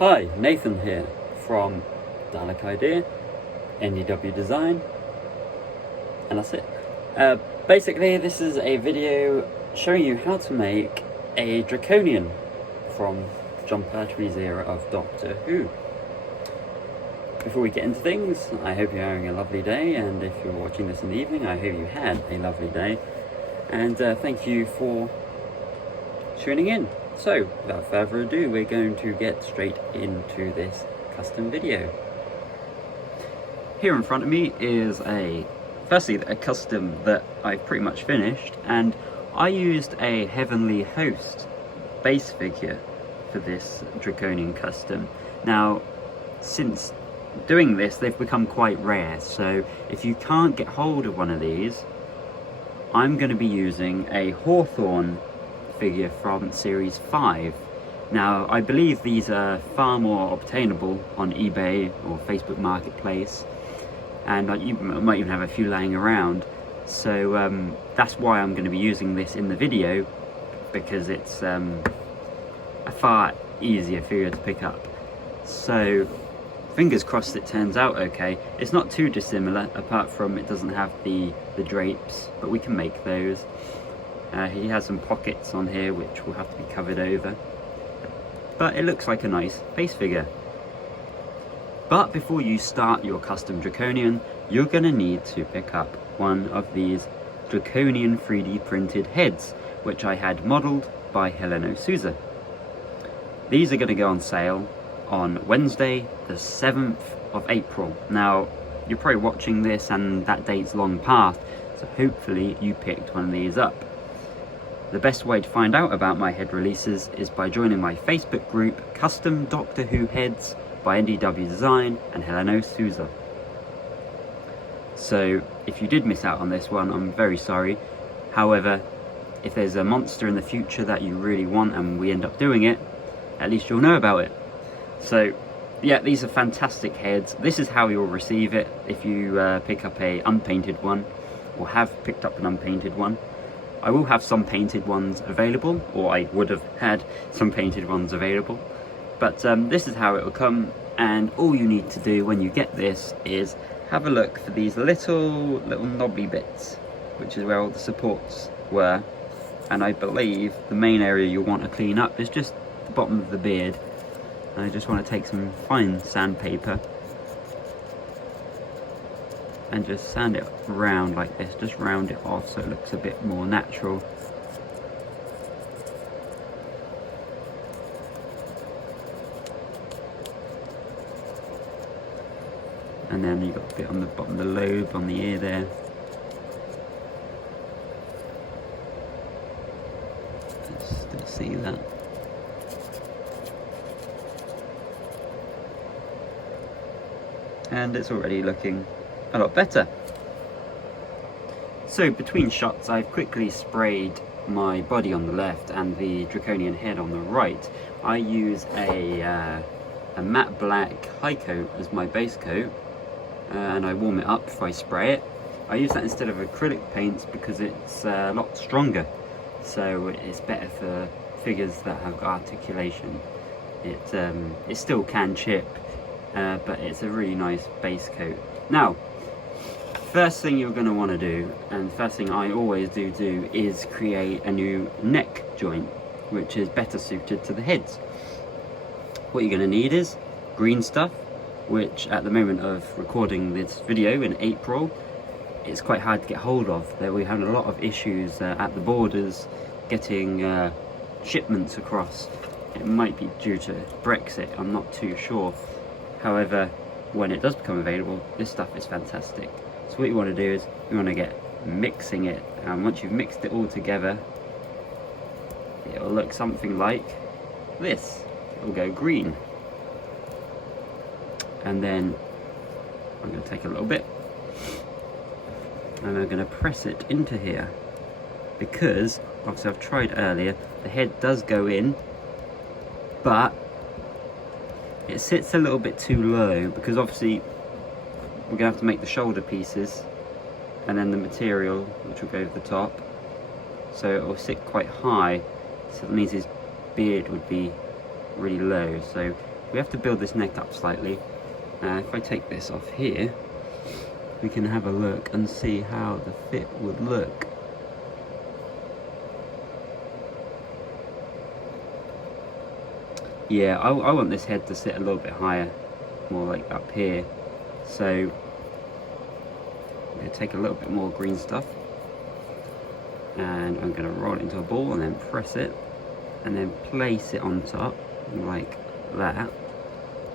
Hi, Nathan here from Dalek Idea, NDW Design, and that's it. Basically, this is a video showing you how to make a Draconian from John Pertwee's era of Doctor Who. Before we get into things, I hope you're having a lovely day, and if you're watching this in the evening, I hope you had a lovely day, and thank you for tuning in. So, without further ado, we're going to get straight into this custom video. Here in front of me is firstly a custom that I've pretty much finished, and I used a Heavenly Host base figure for this Draconian custom. Now, since doing this, they've become quite rare, so if you can't get hold of one of these, I'm going to be using a Hawthorne figure from series 5. Now, I believe these are far more obtainable on eBay or Facebook Marketplace, and you might even have a few laying around, so that's why I'm going to be using this in the video, because it's a far easier figure to pick up. So fingers crossed it turns out okay. It's not too dissimilar, apart from it doesn't have the drapes, but we can make those. He has some pockets on here which will have to be covered over, but it looks like a nice base figure. But before you start your custom Draconian, you're going to need to pick up one of these Draconian 3D printed heads, which I had modelled by Helena Souza. These are going to go on sale on Wednesday the 7th of April. Now, you're probably watching this and that date's long past, so hopefully you picked one of these up. The best way to find out about my head releases is by joining my Facebook group Custom Doctor Who Heads by NDW Design and Helena Souza. So if you did miss out on this one, I'm very sorry. However, if there's a monster in the future that you really want and we end up doing it, at least you'll know about it. So yeah, these are fantastic heads. This is how you'll receive it if you pick up a unpainted one, or have picked up an unpainted one. I will have some painted ones available, or I would have had some painted ones available, but this is how it will come. And all you need to do when you get this is have a look for these little knobbly bits, which is where all the supports were, and I believe the main area you'll want to clean up is just the bottom of the beard. And I just want to take some fine sandpaper and just sand it round like this, just round it off so it looks a bit more natural. And then you've got a bit on the bottom of the lobe, on the ear there. Still see that. And it's already looking a lot better. So between shots, I've quickly sprayed my body on the left and the Draconian head on the right. I use a matte black high coat as my base coat, and I warm it up before I spray it. I use that instead of acrylic paints because it's a lot stronger, so it's better for figures that have articulation. It still can chip, but it's a really nice base coat. Now, first thing you're going to want to do, and first thing I always do, is create a new neck joint, which is better suited to the heads. What you're going to need is green stuff, which at the moment of recording this video in April, it's quite hard to get hold of. We're having a lot of issues at the borders getting shipments across. It might be due to Brexit, I'm not too sure. However, when it does become available, this stuff is fantastic. So what you want to do is you want to get mixing it, and once you've mixed it all together, it will look something like this. It will go green. And then I'm going to take a little bit and I'm going to press it into here, because obviously I've tried earlier, the head does go in, but it sits a little bit too low, because obviously we're going to have to make the shoulder pieces and then the material which will go over the top, so it will sit quite high, so that means his beard would be really low. So we have to build this neck up slightly. If I take this off here, we can have a look and see how the fit would look. Yeah, I want this head to sit a little bit higher, more like up here. So I'm going to take a little bit more green stuff and I'm going to roll it into a ball and then press it and then place it on top like that,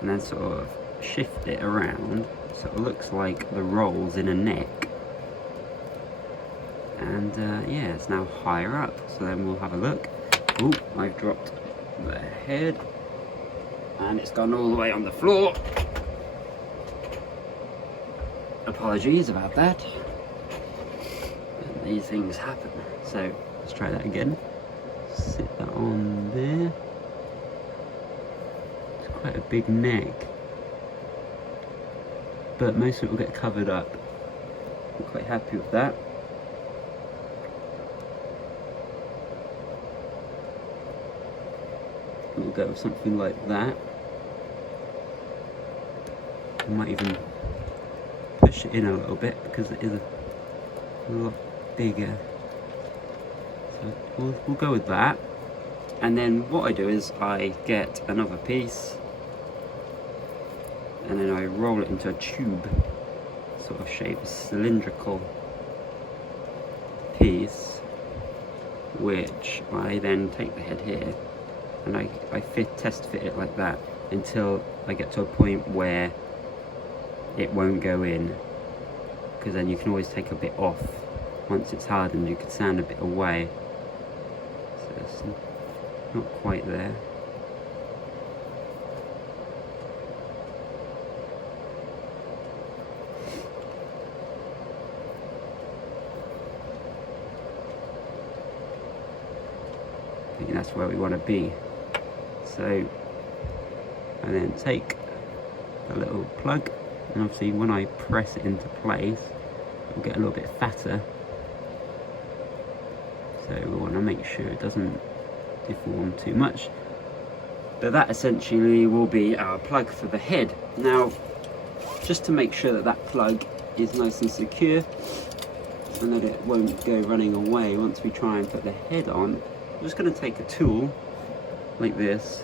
and then sort of shift it around so it looks like the rolls in a neck. And yeah, it's now higher up, so then we'll have a look. Oh, I've dropped the head and it's gone all the way on the floor. Apologies about that. And these things happen. So let's try that again. Sit that on there. It's quite a big neck, but most of it will get covered up. I'm quite happy with that. We'll go with something like that. I might even push it in a little bit because it is a lot bigger. So we'll go with that. And then what I do is I get another piece and then I roll it into a tube sort of shape, a cylindrical piece, which I then take the head here and I test fit it like that until I get to a point where it won't go in, because then you can always take a bit off. Once it's hardened you can sand a bit away, so it's not quite there. I think that's where we want to be. So I then take a little plug, and obviously when I press it into place it will get a little bit fatter, so we want to make sure it doesn't deform too much. But that essentially will be our plug for the head. Now, just to make sure that that plug is nice and secure and that it won't go running away once we try and put the head on, I'm just going to take a tool like this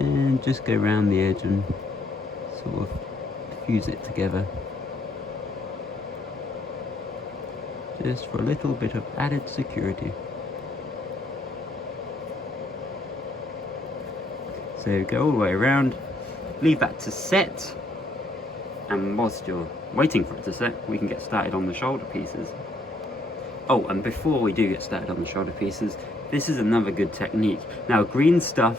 and just go around the edge and sort of fuse it together, just for a little bit of added security. So go all the way around, leave that to set, and whilst you're waiting for it to set, we can get started on the shoulder pieces. Oh, and before we do get started on the shoulder pieces, this is another good technique. Now, green stuff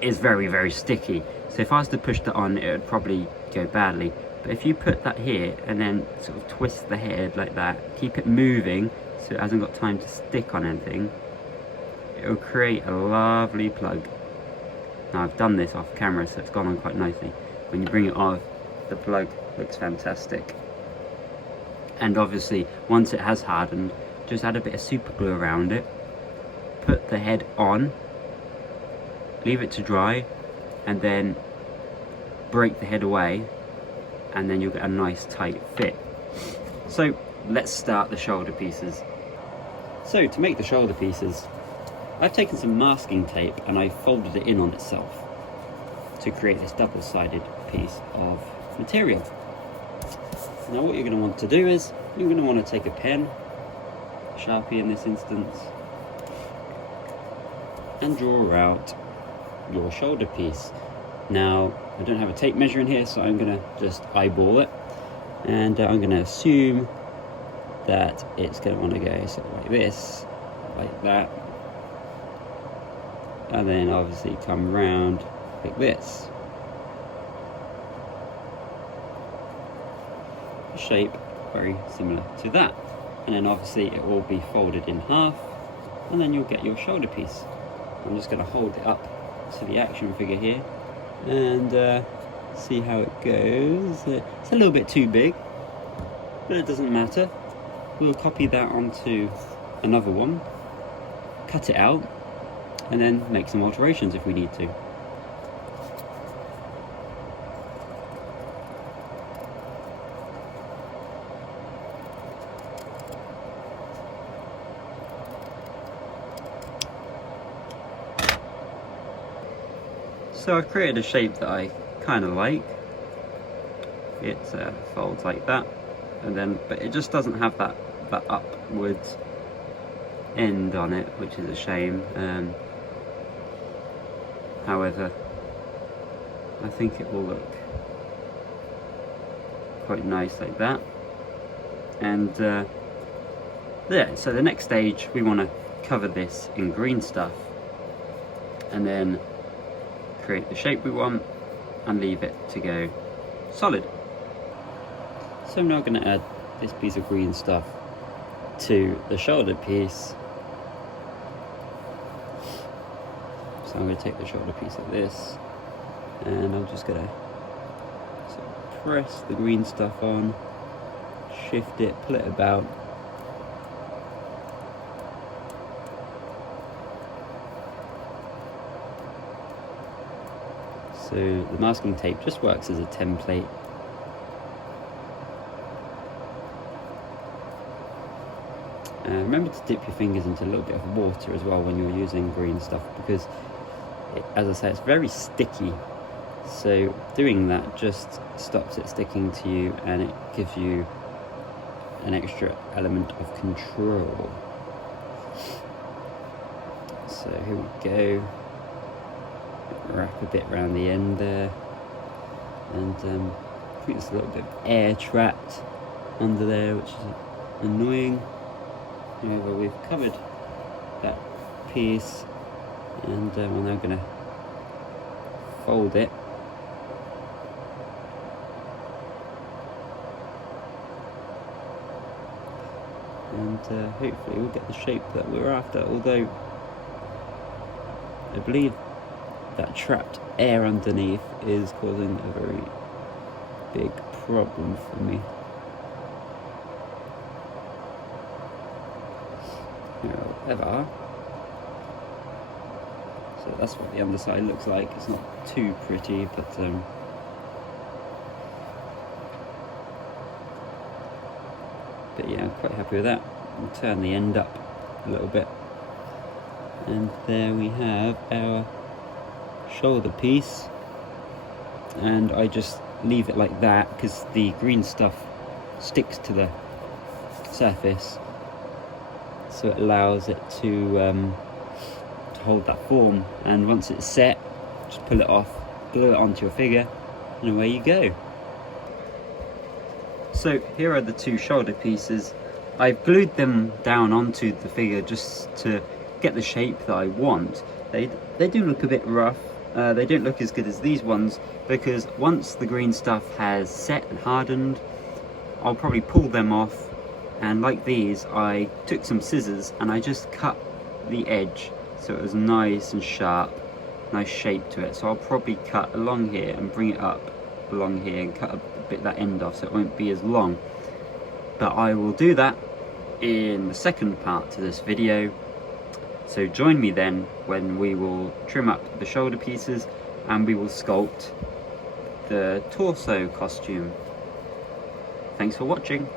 is very, very sticky, so if I was to push that on, it would probably go badly. But if you put that here and then sort of twist the head like that, keep it moving so it hasn't got time to stick on anything, it will create a lovely plug. Now, I've done this off camera, so it's gone on quite nicely. When you bring it off, the plug looks fantastic. And obviously, once it has hardened, just add a bit of super glue around it, put the head on, leave it to dry, and then break the head away, and then you'll get a nice tight fit. So let's start the shoulder pieces. So to make the shoulder pieces, I've taken some masking tape and I folded it in on itself to create this double-sided piece of material. Now what you're going to want to do is, you're going to want to take a pen, Sharpie in this instance, and draw out your shoulder piece. Now, I don't have a tape measure in here, so I'm going to just eyeball it, and I'm going to assume that it's going to want to go something like this, like that, and then obviously come round like this. Shape very similar to that, and then obviously it will be folded in half, and then you'll get your shoulder piece. I'm just going to hold it up to the action figure here and see how it goes. It's a little bit too big, but it doesn't matter. We'll copy that onto another one, cut it out, and then make some alterations if we need to. So I've created a shape that I kind of like. It folds like that, and then, but it just doesn't have that upwards end on it, which is a shame. However, I think it will look quite nice like that. And yeah, so the next stage, we want to cover this in green stuff and then create the shape we want and leave it to go solid. So I'm now going to add this piece of green stuff to the shoulder piece. So I'm going to take the shoulder piece like this, and I'm just going to sort of press the green stuff on, shift it, pull it about. So the masking tape just works as a template. Remember to dip your fingers into a little bit of water as well when you're using green stuff, because as I say, it's very sticky. So doing that just stops it sticking to you, and it gives you an extra element of control. So here we go. Wrap a bit around the end there, and I think there's a little bit of air trapped under there, which is annoying. However, we've covered that piece, and we're now going to fold it. And hopefully we'll get the shape that we're after, although I believe that trapped air underneath is causing a very big problem for me. However, so that's what the underside looks like. It's not too pretty, but yeah, I'm quite happy with that. I'll turn the end up a little bit, and there we have our shoulder piece. And I just leave it like that because the green stuff sticks to the surface, so it allows it to hold that form. And once it's set, just pull it off, glue it onto your figure, and away you go. So here are the two shoulder pieces. I've glued them down onto the figure just to get the shape that I want. They do look a bit rough. They don't look as good as these ones, because once the green stuff has set and hardened, I'll probably pull them off, and like these, I took some scissors and I just cut the edge so it was nice and sharp, nice shape to it. So I'll probably cut along here and bring it up along here and cut a bit that end off so it won't be as long. But I will do that in the second part to this video. So join me then when we will trim up the shoulder pieces and we will sculpt the torso costume. Thanks for watching.